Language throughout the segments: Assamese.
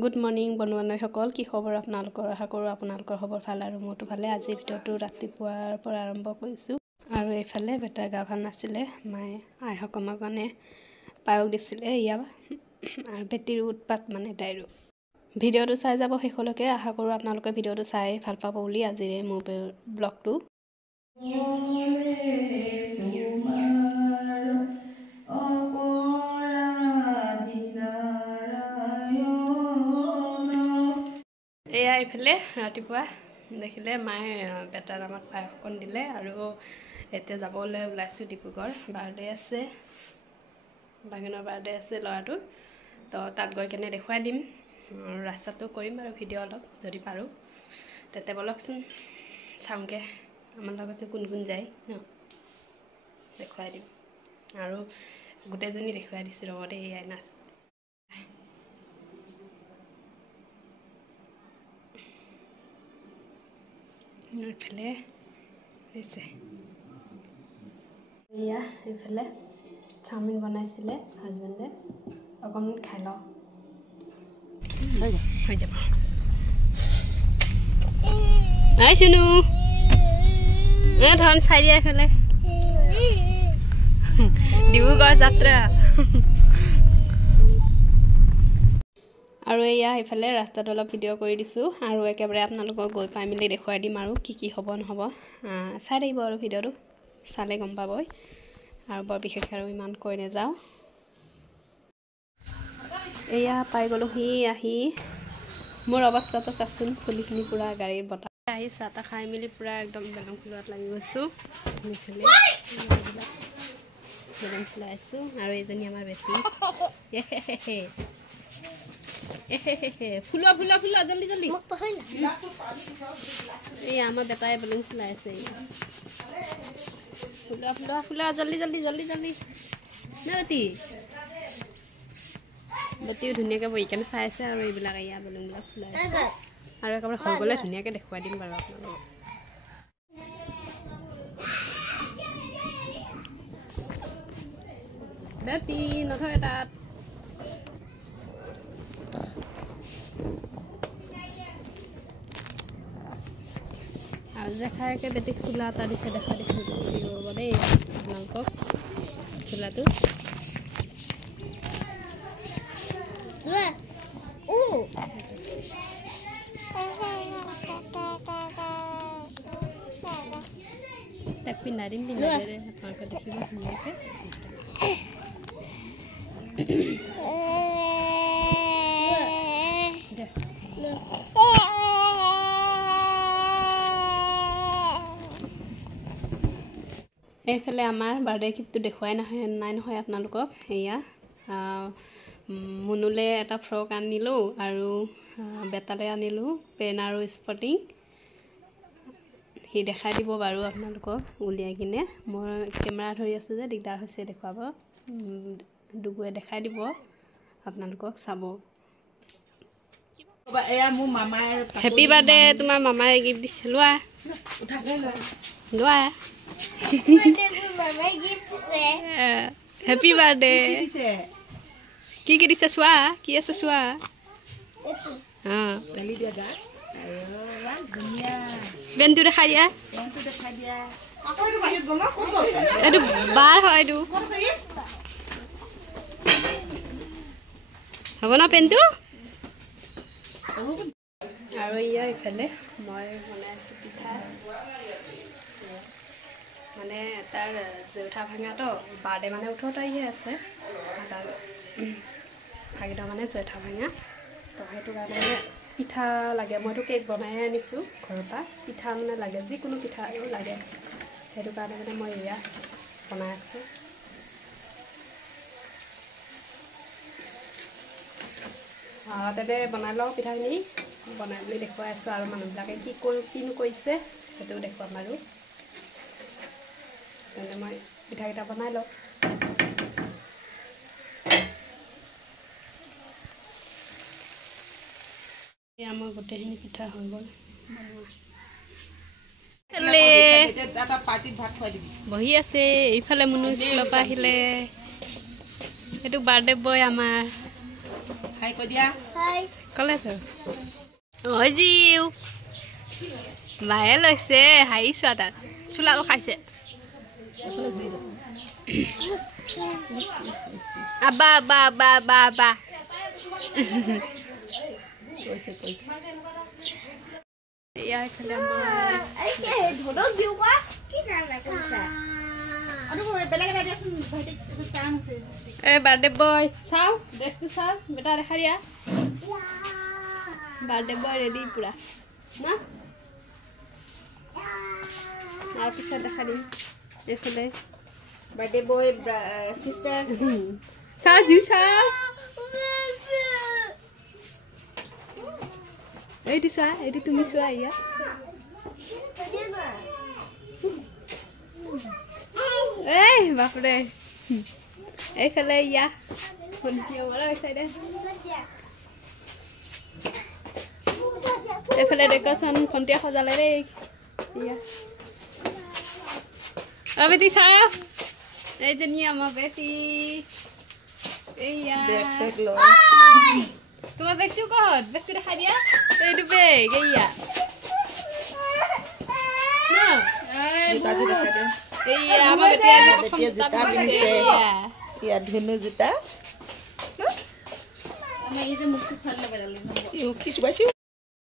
গুড মৰ্ণিং বন্ধু-বান্ধৱীসকল, কি খবৰ আপোনালোকৰ? আশা কৰোঁ আপোনালোকৰ খবৰ ভাল আৰু মোৰতো ভালে। আজিৰ ভিডিঅ'টো ৰাতিপুৱাৰ পৰা আৰম্ভ কৰিছোঁ আৰু এইফালে বেটাৰ গা ভাল নাছিলে, মায়ে আইসকলৰ কাৰণে পায়স দিছিলে ইয়াৰ আৰু বেটিৰ উৎপাত মানে তাইৰো। ভিডিঅ'টো চাই যাব শেষলৈকে। আশা কৰোঁ আপোনালোকে ভিডিঅ'টো চাই ভাল পাব বুলি আজিৰ মোৰ ব্লগটো। এয়া এইফালে ৰাতিপুৱা দেখিলে মায়ে বেটাৰ নামত পায়সকণ দিলে আৰু এতিয়া যাবলৈ ওলাইছোঁ ডিব্ৰুগড়। বাৰ্থডে আছে, বাগিনৰ বাৰ্থডে আছে ল'ৰাটোৰ, তো তাত গৈ কেনে দেখুৱাই দিম। ৰাস্তাটো কৰিম আৰু ভিডিঅ' অলপ যদি পাৰোঁ। তেতে বলকচোন চাওঁগৈ আমাৰ লগতে কোন কোন যায় ন, দেখুৱাই দিম। আৰু গোটেইজনী দেখুৱাই দিছোঁ ৰ'ব দেই এই আইনাত। এইফালে হৈছে এয়া, এইফালে চাওমিন বনাইছিলে হাজবেণ্ডে, অকণমান খাই লওঁ হৈ যাব। চুনু ধন চাই দিয়া এইফালে ডিব্ৰুগড় যাত্ৰা। আৰু এয়া এইফালে ৰাস্তাটো অলপ ভিডিঅ' কৰি দিছোঁ আৰু একেবাৰে আপোনালোকক গৈ পাই মেলি দেখুৱাই দিম আৰু কি হ'ব নহ'ব। চাই থাকিব আৰু ভিডিঅ'টো চালে গম পাবই আৰু বৰ বিশেষ আৰু ইমান কৈ নাযাওঁ। এয়া পাই গ'লোহি আহি, মোৰ অৱস্থাটো চাচোন, চুলিখিনি পূৰা গাড়ীৰ বতাহ আহি চাহ তাহ খাই মেলি পূৰা একদম বেলুন ফুলোৱাত লাগি গৈছোঁ। বেলুন ফুলাই আছোঁ আৰু এইজনী আমাৰ বেটি ফুলোৱা ফুলোৱা ফুলোৱা জল্দি জল্দি। এই আমাৰ বেটাই বেলুন ফুলাই আছে, ফুলোৱা ফুলোৱা ফুলোৱা জল্দি জল্দি জল্দি জল্দি ন বেটি। বেটিও ধুনীয়াকৈ বহি কেনে চাই আছে আৰু এইবিলাক এয়া বেলুনবিলাক ফুলাই আছে আৰু একেবাৰে হৈ গ'লে ধুনীয়াকৈ দেখুৱাই দিম বাৰু আপোনালোকক। বেটি নথয় তাত আৰু জেঠাইকে বেটিক চোলা এটা দিছে, দেখা দিছোঁ ৰ'ব দেই আপোনালোকক চোলাটো। তাক পিন্ধাই দিম, পিন্ধাই দে আপোনালোকে দেখিব ধুনীয়াকৈ। এইফালে আমাৰ বাৰ্থডে গিফ্টটো দেখুৱাই নাই নহয় আপোনালোকক। এয়া মুনুলে এটা ফ্ৰক আনিলোঁ আৰু বেটালৈ আনিলোঁ পেন আৰু স্পৰ্টিং। সি দেখাই দিব বাৰু আপোনালোকক উলিয়াই কিনে। মই কেমেৰা ধৰি আছোঁ যে দিগদাৰ হৈছে দেখুৱাব। ডুগুৱে দেখাই দিব আপোনালোকক, চাব। হেপী বাৰ্থডে, তোমাৰ মামাই গিফ্ট দিছে, লোৱা লোৱা। Happy birthday. কি কি দিছে চোৱা, কি আছে চোৱা। পেনটো দেখাই দিয়া, এইটো বাৰ হয়, এইটো হ'ব ন পেনটো। আৰু ইয়া ইফালে মই বনাই আছোঁ পিঠা, মানে তাৰ জেউঠা ভাঙাটো বাৰ্থডে মানে 18 তাৰিখে আছে, ভাগিনৰ মানে জেঠা ভাঙা, তো সেইটো কাৰণে মানে পিঠা লাগে। মইতো কেক বনাই আনিছোঁ ঘৰৰ পৰা, পিঠা মানে লাগে, যিকোনো পিঠা আৰু লাগে, সেইটো কাৰণে মানে মই এয়া বনাই আছোঁ। তেনে বনাই লওঁ পিঠাখিনি, বনাই মেলি দেখুৱাই আছোঁ আৰু মানুহবিলাকে কিনো কৰিছে সেইটোও দেখুৱাম আৰু। তেনে মই পিঠাকেইটা বনাই লওঁ। এয়া মোৰ গোটেইখিনি পিঠা হৈ গ'ল। বহি আছে এইফালে মুনু স্কুলৰ পৰা আহিলে, সেইটো বাৰ্থডে বয় আমাৰ। হাই কৈ দিয়া হাই কলে তো ঐ জিউ বাহে লৈছে হাঁহি চোৱা তাত চোলাটো খাইছে আবা বা বা বা বা ইয়াৰ খালে আমাৰ এই কে ধৰক দিও বা কি নাম কৈছা আৰু বেলেগ এটা দিয়াচোন ভাইটি কাম আছে এই বাৰ্থডে বয় চাও ড্ৰেছটো চাও বেটা দেখা দিয়া বাৰ্থডে বয় ৰেডি পুৰা না আৰু পিছত দেখা দিম এইফালে বাৰ্থডে বয় সিস্টাৰ চাও জি চাও এইটো চোৱা এইটো তুমি চোৱা ইয়া এই বাপৰে এইফালে ইয়া এইফালে ডেকৰেশ্যন ভণ্টিয়ে সজালে দেই ইয়া বেটি চাও এইজনী আমাৰ বেটি এইয়া তোমাৰ বেগটো ক'ত বেগটো দেখাই দিয়া এইটো বেগ এইয়া এইয়া আমাৰ বেটি আজি প্ৰথম জোতা পিন্ধিছে ইয়া ধুনু জোতা আমি এই যে মুখ ফাল লগালে ইউ কি চুবাইছো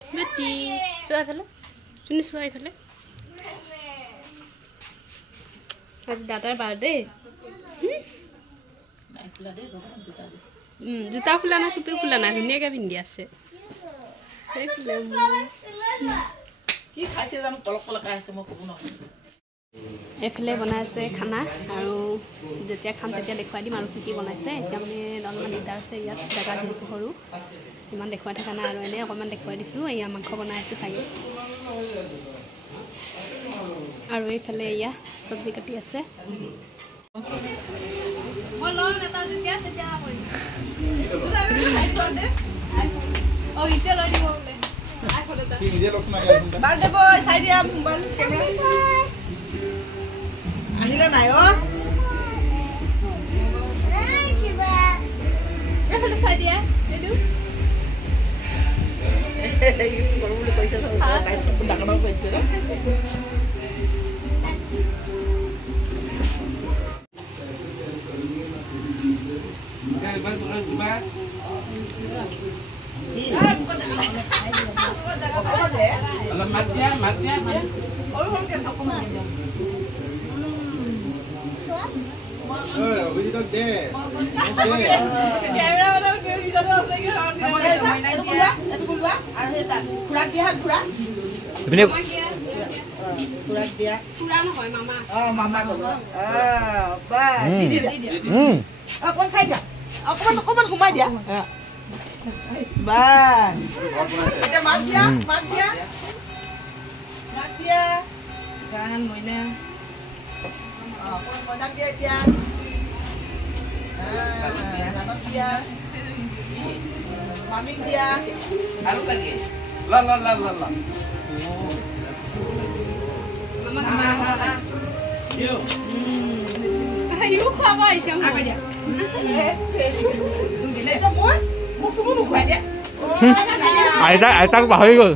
বেটি চোৱা এইফালে চুনি চোৱা এইফালে আজি দাদাৰ বাৰ্থডে জোতা খোলা নাই টুপিও খোলা নাই ধুনীয়াকৈ পিন্ধি আছে এইফালে বনাইছে খানা আৰু যেতিয়া খাম তেতিয়া দেখুৱাই দিম আৰু কি বনাইছে এতিয়া মানে অলপমান দিগদাৰ আছে ইয়াত জেগা যিহেতু সৰু ইমান দেখুৱাই থকা নাই আৰু এনেই অকণমান দেখুৱাই দিছোঁ এয়া মাংস বনাই আছে চাগে আৰু এইফালে এয়া চব্জি কাটি আছে মই ল'ম এটা যেতিয়া তেতিয়া কৰিম অঁ এতিয়া লৈ দিব বোলে বাৰ্থডে বয় চাই দিয়া মোবাইল কেমেৰা আহিলে নাই অ এইফালে চাই দিয়া এইটো কৰো বুলি কৈছে পাইছে ডাঙৰ কৈছে মামা অকমান খাই দিয়া অকমান সোমাই দিয়া মাক দিয়া জান মইনা মইনাক দিয়া এতিয়া মামিক দিয়া আৰু লাগে লা লা লা লা লা মামা দিও ইউ খাবা এতিয়া মই দিয়া আইতাক পাহৰি গ'ল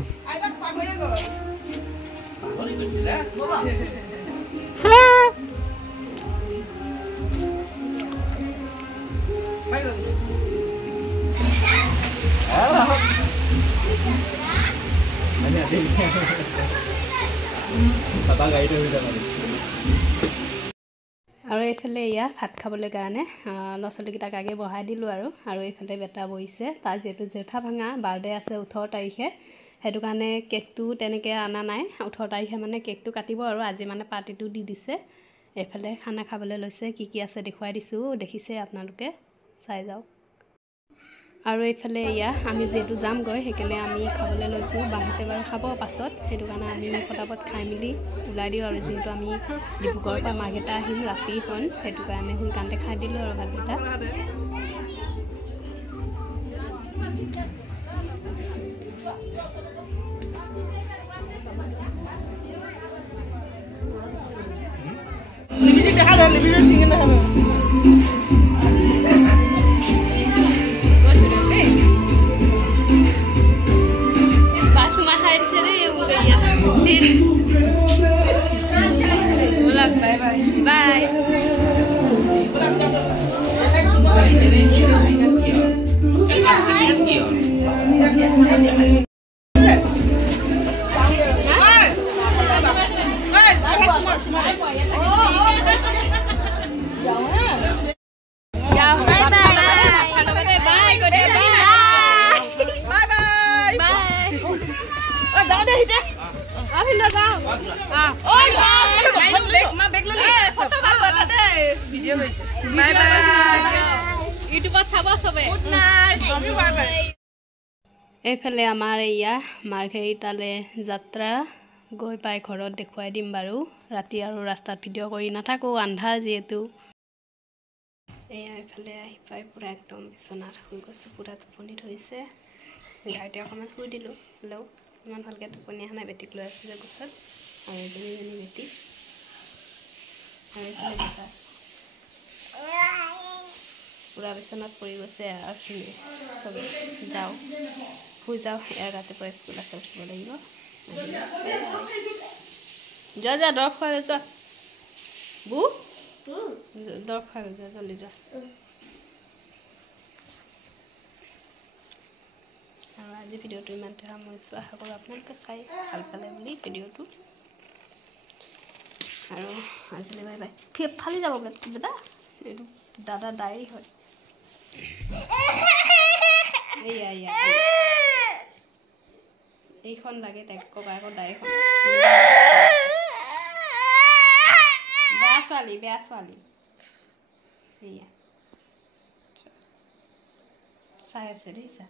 আৰু এইফালে এয়া ভাত খাবলৈ কাৰণে ল'ৰা ছোৱালীকেইটাক আগে বহাই দিলোঁ আৰু এইফালে বেটা বহিছে তাৰ যিহেতু জেঠা ভাঙা বাৰ্থডে আছে 18 তাৰিখে সেইটো কাৰণে কেকটো তেনেকৈ অনা নাই 18 তাৰিখে মানে কেকটো কাটিব আৰু আজি মানে পাৰ্টিটো দি দিছে এইফালে খানা খাবলৈ লৈছে কি আছে দেখুৱাই দিছোঁ দেখিছে আপোনালোকে চাই যাওক আৰু এইফালে এয়া আমি যিহেতু যামগৈ সেইকাৰণে আমি খাবলৈ লৈছোঁ বাহঁতে বাৰু খাব পাছত সেইটো কাৰণে আমি ফটাফট খাই মেলি ওলাই দিওঁ আৰু যিহেতু আমি ডিব্ৰুগড়ৰ পৰা মাৰ্ঘেটা আহিম ৰাতিখন সেইটো কাৰণে সোনকালতে খাই দিলোঁ আৰু ভাতকেইটা লিমিটেড দেখা যায় লিমিটেড সিঙ্গেল দেখা যায় গৈছোঁ দেই কি হ'ল এইফালে আমাৰ এয়া মাৰ্ঘেৰিটালে যাত্ৰা গৈ পাই ঘৰত দেখুৱাই দিম বাৰু ৰাতি আৰু ৰাস্তাত ভিডিঅ' কৰি নাথাকোঁ আন্ধাৰ যিহেতু এয়া এইফালে আহি পাই পুৰা একদম বিচনাত শুই গৈছোঁ পুৰা টোপনি ধৰিছে গাড়ীতে অকণমান শুই দিলোঁ হ'লেও ইমান ভালকৈ টোপনি অহা নাই বেটিক লৈ আছোঁ যে গছত আৰু এজনী বেটি আৰু এইফালে দেউতা পুৰা বিচনাত পৰি গৈছে আৰু চবেই যাওঁ শুই যাওঁ ইয়াৰ ৰাতিপুৱা স্কুল আছে উঠিব লাগিব যোৱা যোৱা দৰৱ খোৱা যোৱা বু দৰৱ খোৱা যোৱা জল্দি যোৱা আৰু আজি ভিডিঅ'টো ইমানতে সামৰিছোঁ আশা কৰোঁ আপোনালোকে চাই ভাল পালে বুলি ভিডিঅ'টো আৰু আজিলৈ বাই বাই ফালি যাব বেটা এইটো দাদা ডায়েৰী হয় এয়া এইখন লাগে তাইক ক'বা আকৌ ডায়েৰীখন বেয়া ছোৱালী এয়া চাই আছে দেই চা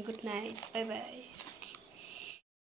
Good night. Bye bye.